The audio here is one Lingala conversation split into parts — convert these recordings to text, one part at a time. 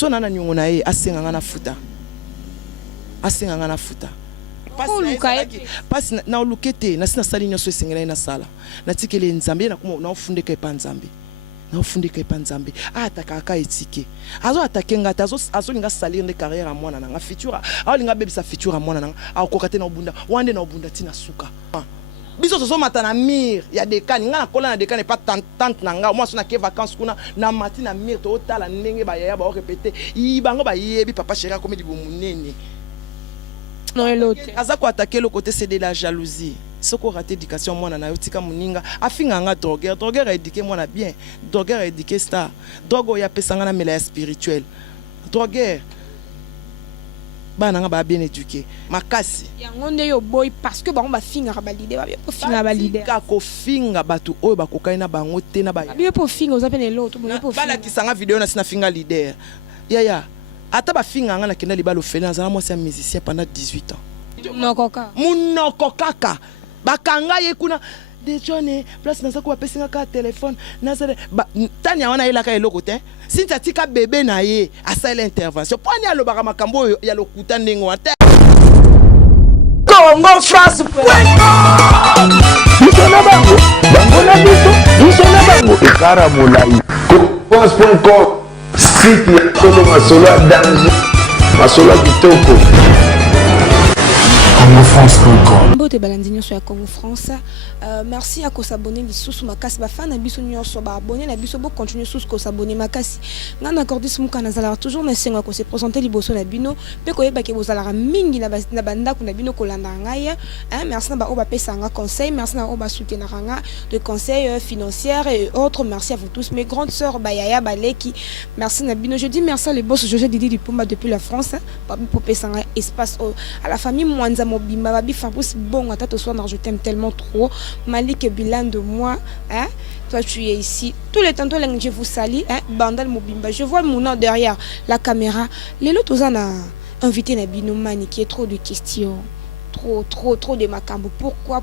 so nana nyongo na ye asenga ngana futa asenga ngana futa pasi na olukete na sina sali nyoso esengela na sala na tikele nzambe na kuma na ofundeka epa nzambe na ofundeka epa nzambe ataka aka etike azo atakenga azo linga salir de carrière à mwana nanga futura azo linga bebisa futura à mwana nanga akokate na obunda wande na obunda tina suka biso soso mata na mir ya dekani nga na kola na dekani pas tante nanga moi so na ke vacances kuna na mati na mir to tala ndenge ba yaya ba o répéter ibango ba yebi papa chéri comme di bomunene non l'autre aza ko attaquer le côté c'est de la jalousie soko raté éducation moi na yotika muninga afinga nga drogueur a éduqué moi na bien drogueur a éduqué star drogue ya pesanga na mela spirituel drogueur bana nga ba bien éduqué makasi yango nde yo boy parce que bango ba finga ba leader ba po finga ba leader ka ko finga batu oyo ba kokai na bango te na ba bien po finga oza pene l'autre mo po finga bala kisanga vidéo na sina finga leader ya ata ba finga nga na kenda libalo fena za moi c'est un musicien pendant 18 ans munoko kaka bakanga ye kuna de jone place na sako bapesinga ka téléphone na sele tanya wana elaka eloko te sinta tika bébé na ye asala intervention poni alobaka makambo ya lokuta ndenge wa te Congo France bisona bango na biso bisona bango ekara molai France.com site ya solo masolo ya danger masolo ya kitoko CongoFrance.com. Bote balandinyo sur Congo France. Merci à s'abonner lisusu makasi ba fan na biso nyonso ba abonner na biso bo continuer sous ko s'abonner makasi. Ngana accordis muka na zala toujours na senga ko se présenter liboso na bino pe ko yeba ke bozala mingi na banda ko na bino ko landa ngaya. Merci na ba o ba pesa nga conseil, merci na o ba soutenir nga de conseils financiers et autres. Merci à vous tous mes grandes sœurs Bayaya Baleki. Merci na bino. Je dis merci à les boss José Didi du Pumba depuis la France pour pesa nga espace à la famille Mwanza Mobimba Babi Fabrice bon attends soir je t'aime tellement trop Malik bilan de moi hein toi tu es ici tous les temps je vous salue hein Bandal Mobimba je vois mon nom derrière la caméra les autres on a invité na binomani qui est trop de questions trop de macambo pourquoi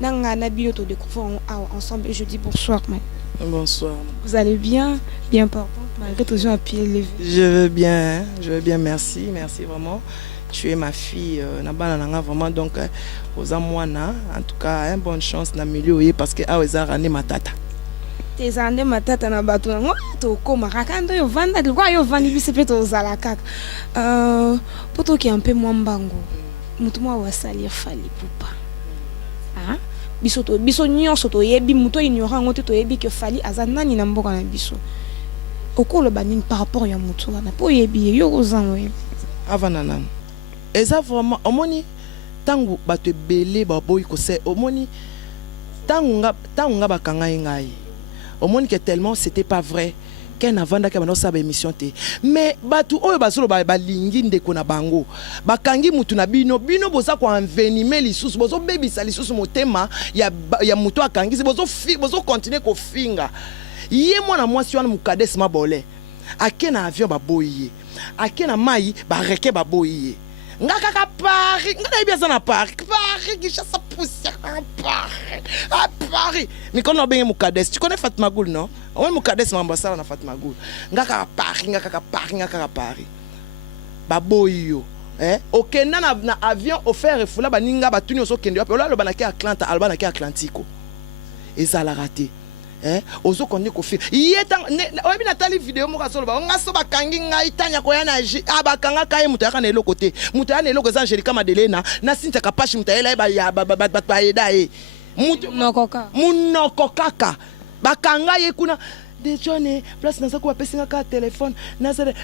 nanga na bino to découvrir ensemble et je dis bonsoir man. Bonsoir. Vous allez bien portant malgré toujours à pied levé. Je veux bien merci vraiment. Tu es ma fille, vraiment donc aux amoina en tout cas une bonne chance na milieu parce que aweza rane matata. Tes ande matata na bato ngo to koma rakando yo vanda kwa yo vandi bisepeto zala kaka. Poto ki un peu mwambango. Mutu mwa wasalir fali pupa. Ah biso nyonso to yebi muto ignorant ngote to yebi que fali azanani na mboka na biso. Okolo banini par rapport ya mutu wana po yebi yo ozango yebi. Avanana. Eza vraiment omoni tangu bato belé baboyi ko se omoni tangu nga bakanga ngai omoni que tellement c'était pas vrai qu'un avanda ka banosa ba émission te mais bato oyo bazolo ba lingi ndeko na bango bakangi mutu na bino boza ko envenimer lisusu bozo bebisa lisusu motema ya mutu akangi bozo continuer ko finga ye mwana mwasi wana mukadesi mabole akena avion baboyi akena mai ba reke baboyi ngaka ka Paris ngana ibia na Paris qui chasse poussière à Paris mais quand on bien Mukadès tu connais Fatma Goul non on Mukadès m'ambassade na Fatma Goul ngaka ka Paris baboyo OK na avion offert et fula baninga batuni oso kende pe lo banaki Atlanta albanaki Atlantico ezala raté ozo konne ko fi yeta oyebi na tali vidéo mo ka solo ba ngaso bakangi ngai tanya ko yana abakanga kai mutu yakana eloko te mutu yana eloko za Angelica Madelena na Cynthia Kapashi mutu ela ba yeda mutu munoko kaka bakanga ye kuna de jone place na sako bapesinga ka téléphone na sele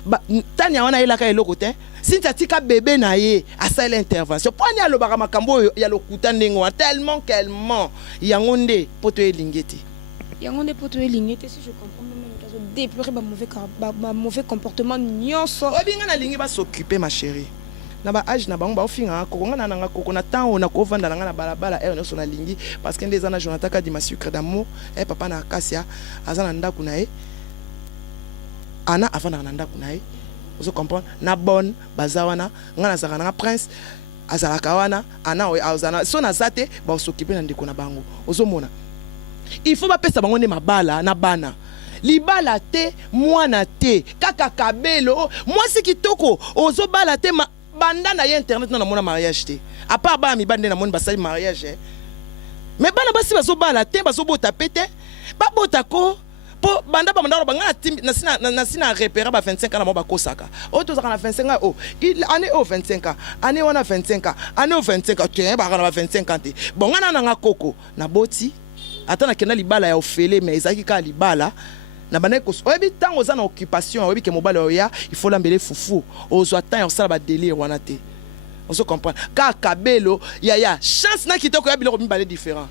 tanya wana elaka eloko te Cynthia tika bébé na ye asala intervention poni alobaka makambo ya lokuta ndenge wa tellement yango nde poto elingeti yango ne poto elingete si je comprends même que je déplorer mauvais comportement nyonso obinga na lingi ba s'occuper ma chérie na ba âge na bango ba ofinga ko ngana nanga ko na temps on a ko vanda na balabala no na lingi parce que ndeza na Jonathan ka di ma sucre d'amour papa na Akasia azana ndaku na ye ana afana na ndaku na ye vous comprenez na bonne bazawana ngana zaka na prince azala kawana ana azana so na zate ba s'occuper na ndeko na bango ozomona il faut pas pesa bango ne mabala na bana libala te mwana te kaka kabelo mwasi kitoko ozo bala te banda na ye internet na mona mariage te à part ba mi bande na mona basali mariage mais bana basi bazo bala te bazo bota pete ba bota ko po banda ba mandaro banga na sina repérer ba 25 ans na mo ba kosaka o to na 25 ans o il année au 25 ans année wana 25 ans année au 25 ans tu ba na 25 ans te bon ngana na koko na boti ata na kena libala ya ofele mais ezaki ka libala na bana ko oyebi tango za na occupation oyebi ke mobala oya il faut l'embele fufu ozo attendre ça ba délire wana te on se comprend ka kabelo ya chance na kitoko ya biloko mibale différent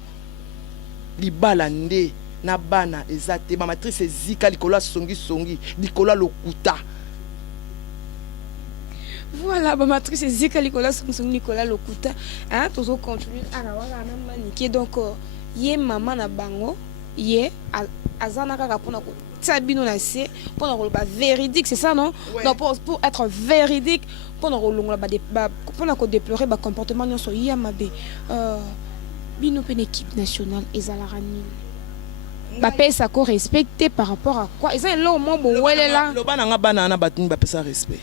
libala nde na bana ezate ba matrice zika likola songi likola lokuta. Voilà, ma matrice zika likola songi likola lokuta. Hein, toujours continuer à avoir un maniqué donc yé maman na bango yé azana kaka pona ko tabino na se pona ko ba véridique, c'est ça non? Ouais. Donc pour être véridique pona ko longola ba pona ko déplorer ba comportement nyonso ya mabe bino pe équipe nationale ezalarani ba pesa ko respecter par rapport à quoi ils ont là au moins bon wele là le bana nga bana na batini ba pesa respect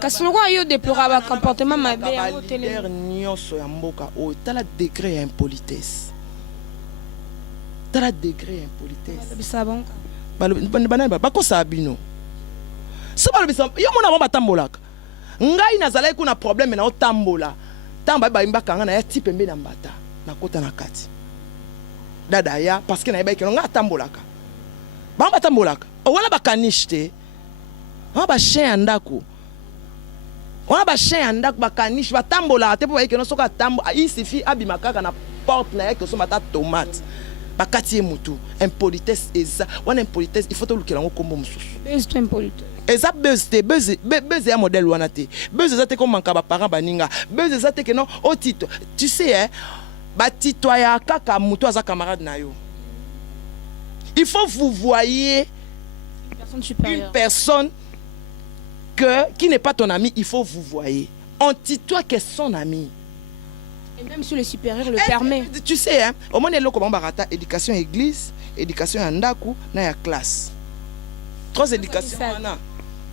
kasi loko yo déplorer ba comportement mabe ya hôtel nyonso ya mboka o tala degré impolitesse tala degré impolitesse bisa bon bana ba ko sabino so ba bisa yo mona mo batambolaka ngai nazalai kuna problème na otambola tamba ba imbaka nga na ya type mbe na mbata na kota na kati dada ya parce que na yeba ke nga tambolaka ba batambolaka wala bakanishte ba chien ndako wana ba chien ndako bakanish batambolaka te po ba ke no soka tambo il suffit abimaka na porte na yake so mata tomate bakati mutu impolitesse eza wana impolitesse il faut to lukela ngo kombo mususu c'est impolitesse eza buzz ya modèle wana te buzz eza te comme manka ba parents baninga buzz eza te que non au titre tu sais hein ba titoya kaka mutu aza camarade na yo il faut vous voyez une personne qui n'est pas ton ami, il faut vous voyez on tutoie que son ami. Et même si le supérieur le permet. Tu sais, hein, au moins, il y a éducation église, éducation andaku, na ya classe. Trois éducations,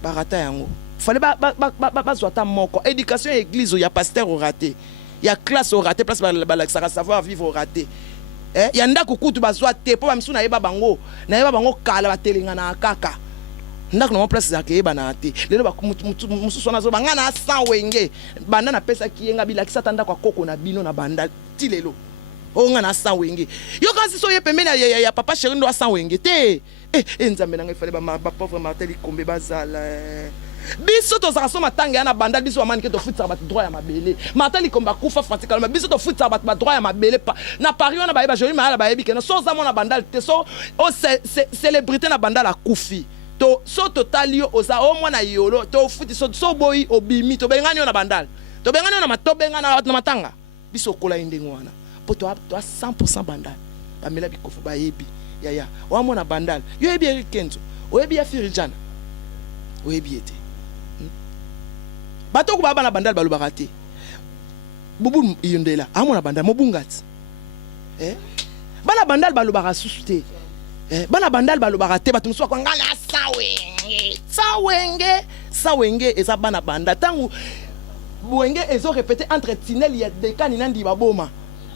barata yango. Fallait pas moko. Éducation église, il y a pasteur au raté. Il y a classe au raté, place ça savoir vivre au raté. Il y a ndaku kutu bazwa te, po bamsu na yeba bango kala batelinga na kaka. Ndako na place za ke bana te lelo ba mususu na zo banga na 100 wenge banda na pesa kiyenga bilakisa tanda kwa koko na bino na banda ti lelo o nga na 100 wenge yo kasi so ye pembe na ya papa chéri ndo 100 wenge te nzambe na ngai fallait ba pauvre Martel kombe bazala biso to za so matanga na banda biso amani ke to futsa ba droit ya mabele Martel komba kufa franticalement biso to futsa ba droit ya mabele na Paris na ba joli ma ba yebi ke no so za mona banda te so o célébrité na banda la kufi to so totalio oza o mwana yolo to futi so boyi obimi to bengani na bandal to bengani na matobengana na matanga biso kola indengo wana po to 100% bandal bamela bikofu ba yebi ya wa mwana bandal yo yebi erikenzo o yebi ya firijana o yebi ete bato ko baba na bandal balu bakate bubu yondela amona bandal mobungati bana bandal balu bakasuste bana bandal balobaka te bato musu akanga na sawenge eza bana banda tangu wenge ezo répéter entre tunnel ya dekani na ndi baboma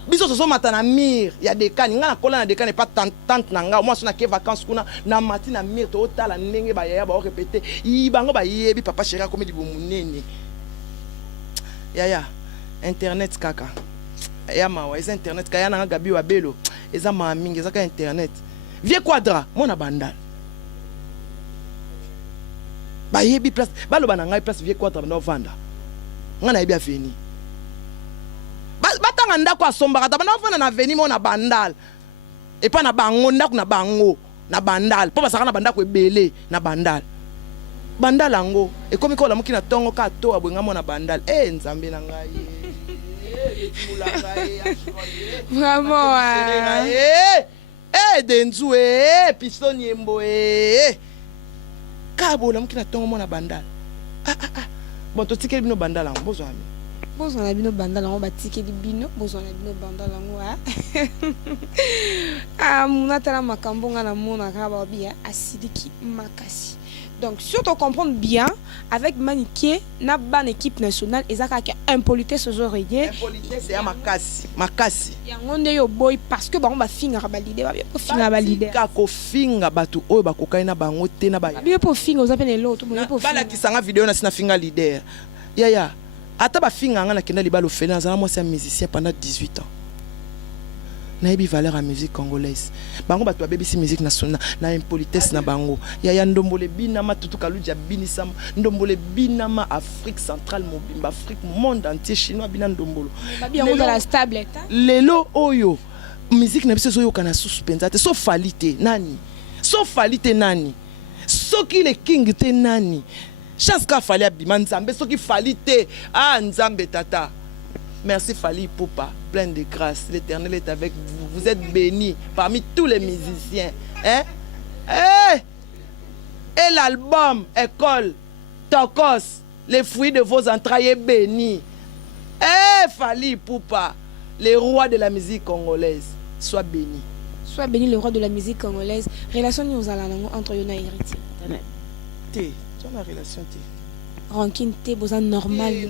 biso so matana mir ya dekani nga na kola na dekani pas tante na nga moi so na ke vacances kuna na matina mir to tala ndenge ba ya ba répéter ibango ba yebi papa chéri akomi libo munene ya internet kaka ya mawa eza internet kaya na gabi wa belo eza ma mingi eza ka internet Vieux quadra, mon abandal. Ba yebi place, ba lo bananga place vieux quadra na vanda. Ngana yebi aveni. Ba tanga ndako asomba kata na vanda na veni mon abandal. Et pas na bango ndako na bango na bandal. Po basaka na bandako ebele na bandal. Bandal ango e komi ko la mukina tongo ka to abwenga mon abandal. Nzambe na ngai. Vraiment. Denzu piston yembo kabola mukina tongo mona bandal bon to tikeli bino bandala bozo ami Bozo na bino banda lango batiki di bino bozo na bino banda lango ah muna tala makambo nga na mona kaba bien asidiki makasi. Donc si on comprend bien avec Maniké na ban équipe nationale ezaka ka impolitesse aux oreillers. Impolitesse ya makasi. Ya ngonde yo boy parce que bango ba finga ba leader ba finga ba leader. Ka ko finga batu oyo ba kokai na bango te na ba. Ba po finga ozapene l'autre bo po finga. Bala kisanga vidéo na sina finga leader. Ya. Ata ba finga nga na kenda libalo fena za moi c'est un musicien pendant 18 ans. Na yebi valeur à musique congolaise. Bango bato ba bebisi musique nationale na impolitesse na bango. Ya ndombole binama tutu kaluja binisam ndombole binama Afrique centrale mobimba Afrique monde entier chinois binan ndombolo. Ba bien on la stable. Lelo oyo musique na biso zo yokana suspense te so falite nani. So falite nani. Soki le king te nani. Chance qu'a fallu abima Nzambe soki falite ah Nzambe tata. Merci Fali Poupa, plein de grâce. L'Éternel est avec vous. Vous êtes bénis parmi tous les musiciens. Hein? Et l'album École Tokos, les fruits de vos entrailles est béni. Fali Poupa, les rois de la musique congolaise, sois béni. Sois béni le roi de la musique congolaise. Relation nous allons entre Yona et héritier. Tu as ma relation Rankin T, besoin normal.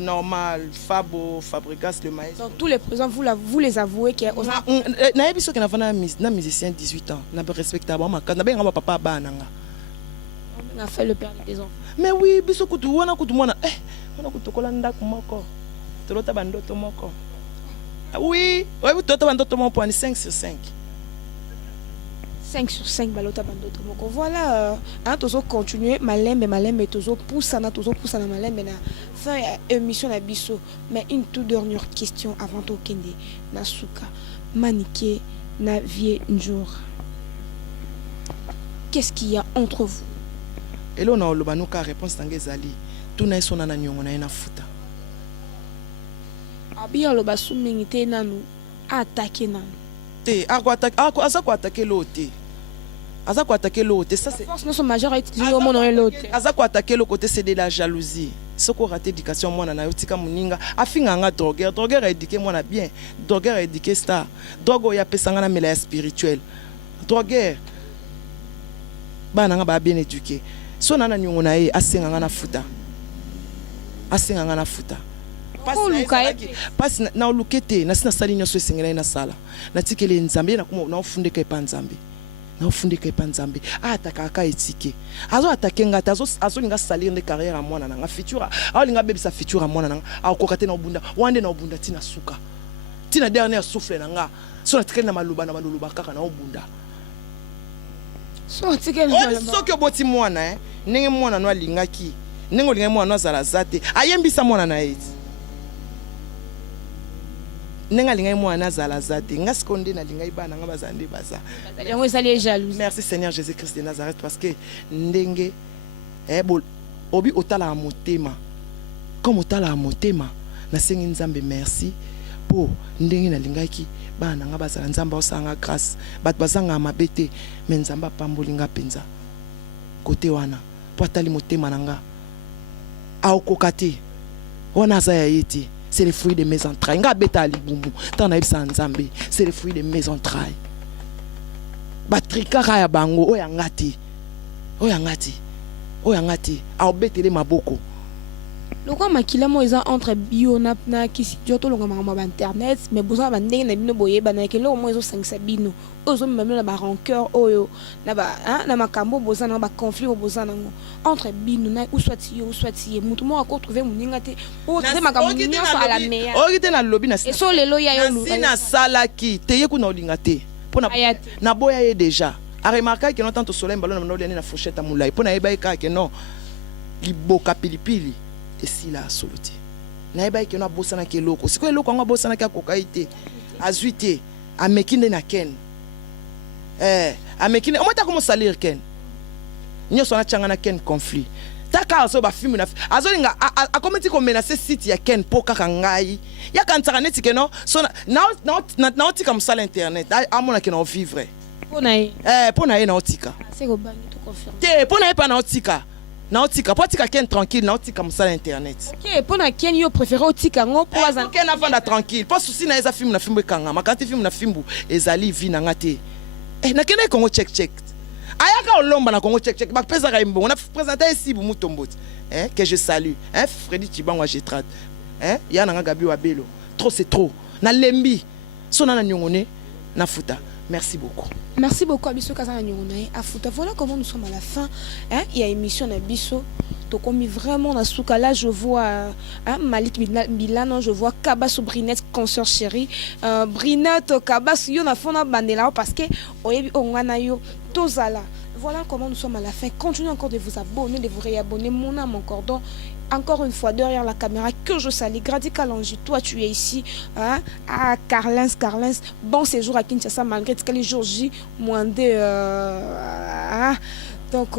Normal. Fabo, Fabregas, le maïs. Donc tous les présents, vous les avouez qu'il y a... Na yebi soki na vana na musicien 18 ans, na respectable ma na benga papa ba nanga. On a fait le père des enfants. Mais oui, biso kutu wana kutu mwana wana kutu kola ndako moko. Tolota bandoto moko. Oui, ouais tolota bandoto moko pour 5 sur 5. 5 sur 5 balota bandoto moko. Voilà, hein, tozo continuer malembe tozo poussa na malembe na fin émission na biso. Mais une toute dernière question avant to kende na suka Maniké na vie njour. Qu'est-ce qu'il y a entre vous? Et là on a lobanuka réponse tangezali. Tout na sona na nyongo na futa. Abi loba sumingite nanu attaquer nanu. Asa ko attaquer l'autre. Asa ko attaquer l'autre. Ça c'est force notre majeur a utilisé au monde l'autre. Asa ko attaquer le côté c'est de la jalousie. Ce qu'on rate éducation moi na yotika muninga afinga nga drogueur a éduqué moi na bien. Drogueur a éduqué star. Drogue ya pesanga na mela spirituel. Drogueur bana nga ba bien éduqué. So na nyongo na ye asenga nga na futa. Asenga nga na futa. Parce na olukete na sina sali nyoso esengela na sala na tikele nzambe na kuma na ofundeka epa nzambe ataka etike azo atakenga azo linga salir de carrière à mwana na futura linga bebisa futura mwana na akoka te na obunda wande na obunda tina suka tina dernière souffle na nga so na tikele na maluba kaka na obunda so tikele na so ke boti mwana ndenge mwana no alingaki ndenge linga mwana no zala zate ayembisa mwana na eti nenga lingai mwana zala zate nga skonde na lingai bana nga bazande baza yango esali jaloux. Merci Seigneur Jésus-Christ de Nazareth parce que ndenge obi otala motema comme otala motema na sengi nzambe merci po ndenge na lingaki bana nga bazala nzamba osanga grâce bat bazanga mabete mais nzamba pambolinga penza côté wana po atali motema nanga aokokate wana za ya yeti. C'est le fruit de mes entrailles. C'est le fruit de mes entrailles. Batrika raya bango oyangati. Aobetele maboko. Lokwa makila mo eza entre bio na kisi joto longa mama internet mais boza bandenge na bino boye bana ke lo mo ezo sangisa bino ozo même na ba rancœur oyo na ba na makambo boza na ba conflit boza nango entre bino na ou soit ye mutu mo ako trouver muninga te o te makambo nyonso à la meilleure o gite na lobi na so lelo ya yo na sala ki te ye kuna olinga te pona na boya ye déjà a remarqué que non tant au soleil ballon na oliane na fourchette amulai pona ye ba ka ke non liboka pilipili et la soluté na eba ke na bosana ke loko siko loko nga bosana ka kokaite azuite amekinde na ken amekinde omata comme salir ken nyoso na changa na ken conflit taka so ba film na azolinga akometi ko menacer site ya ken poka kangai ya kantaka neti ke no so na otika musala internet amona ke na vivre pona ye pona ye na otika c'est ko bangi to confirmer te pona ye pa na otika naotika po tika ken tranquille naotika mosala internet ok mpona ken yo préféré otika yango mpo aza ken avanda tranquille po susi na eza filme na fimbu ekanga makati filme na fimbu ezali vi na nga te nakendaki kongo check ayaka olomba na kongo check bapesaka ye mbongo na présente esibu mutomboti que je salue Freddy Chibangwa Getrad ya na nga Gabi Wabelo trop c'est trop na lembi sona na nyongone na futa. Merci beaucoup. Merci beaucoup Abisso Kazana Nyongonae Afuta. Voilà comment nous sommes à la fin. Il y a émission Abisso. Donc on mis vraiment dans ce cas là, je vois Malik Milano, je vois Kabas Brinette, consoeur chérie. Brinette, Kabas, yo na fona bandela parce que oyebi ongana yo tozala. Voilà comment nous sommes à la fin. Continuez encore de vous abonner, de vous réabonner. Mon âme, mon cordon. Encore une fois, derrière la caméra, que je salue. Grady Kalanji, toi tu es ici. Carlins. Bon séjour à Kinshasa, malgré que les jours J, moins de. Donc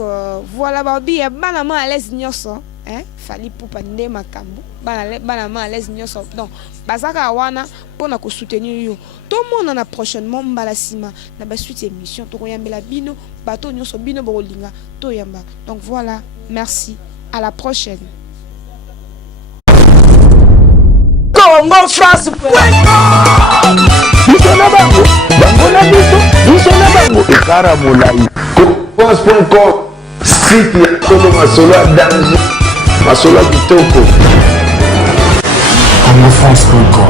voilà, Barbie, banama à l'aise nyoso. Fali pour pas ne makambo. Banama à l'aise nyoso. Donc, Bazaka Wana, pour nous soutenir yo. Tout le monde en a prochainement Mbalasima. Na ba suite émission, to yambela bino, bato nyoso bino bolinga, to yamba. Donc voilà, merci. À la prochaine. Congo France Bisona bango bangona bisona bango ekara molai Copons.com site ya solo masolo ya danger masolo ya kitoko. Congo France.com